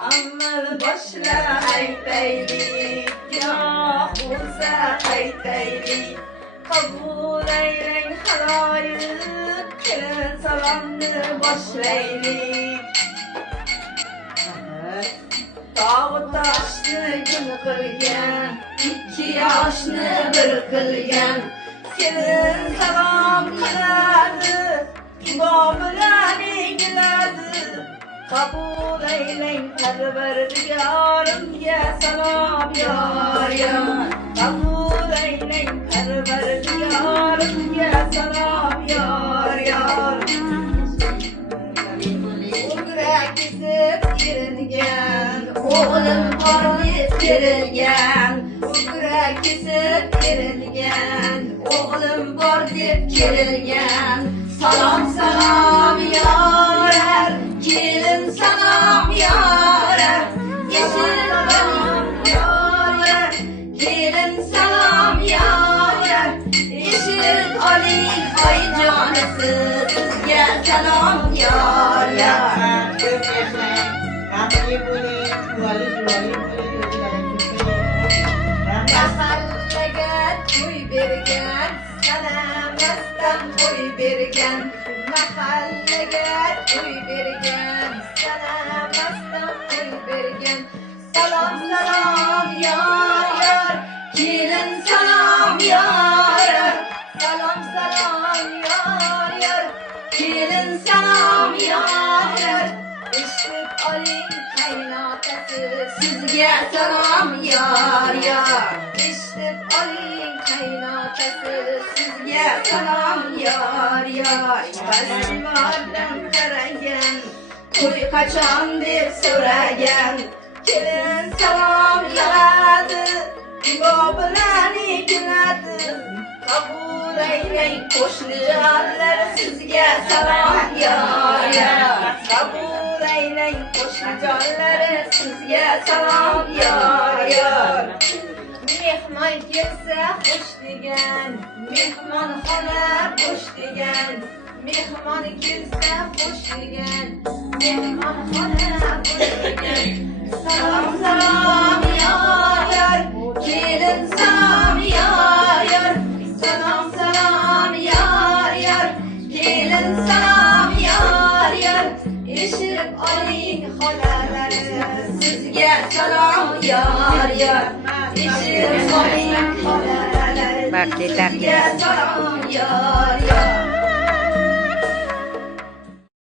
Amal boshla aytaylik, gunoh bo'lsa qaytaylik. Qabul aylang haloyiq, kelin salomni boshlaylik. Tog' toshni gul qilgan, 2 yoshni bir qilgan. Kelin salom qiladi, ibo bilan egiladi. Qabul aylang Parvardigorimga salom yor yor. Qabul aylang Parvardigorimga salom yor yor. O'g'rak kesib eringan, o'g'lim bor deb kerilgan. O'g'rak kesib eringan, o'g'lim bor deb kerilgan. Salom salom yorar, kelin salom yorar. Eshit salom yorar, kelin salom yorar. Eshit oling oyijonisi, sizga salom yorar. Mahallaga to'y bergan, sanamasdan to'y bergan. Mahallaga to'y bergan, sanamasdan to'y bergan. Salom salom yor yor, kelin salom yorar. Salom salom yor yor, kelin salom yorar. Eshitib oling qaynotasi, sizga salom yor yor. Eshitib oling qaynotasi, sizga salom yor yor. Festivaldan qaragan, to'y qachon deb so'ragan. Kelin salom yog'adi, ibo bilan egiladi. Qabul aylang qo'shnijonlar, sizga salom yor yor. Qabul aylang qo'shnijonlar, sizga salom yor yor. Mehmon kelsa xush degan, mehmonxona bo'sh degan. Mehmon kelsa xush degan, mehmonxona bo'sh degan. Salom salom yor yor, kelin salom yor yor. Salom salom yor yor, kelin salom yor yor. Eshitib oling xolalari, sizga salom yor yor. Eshitib oling xolalari, sizga salom yor yor.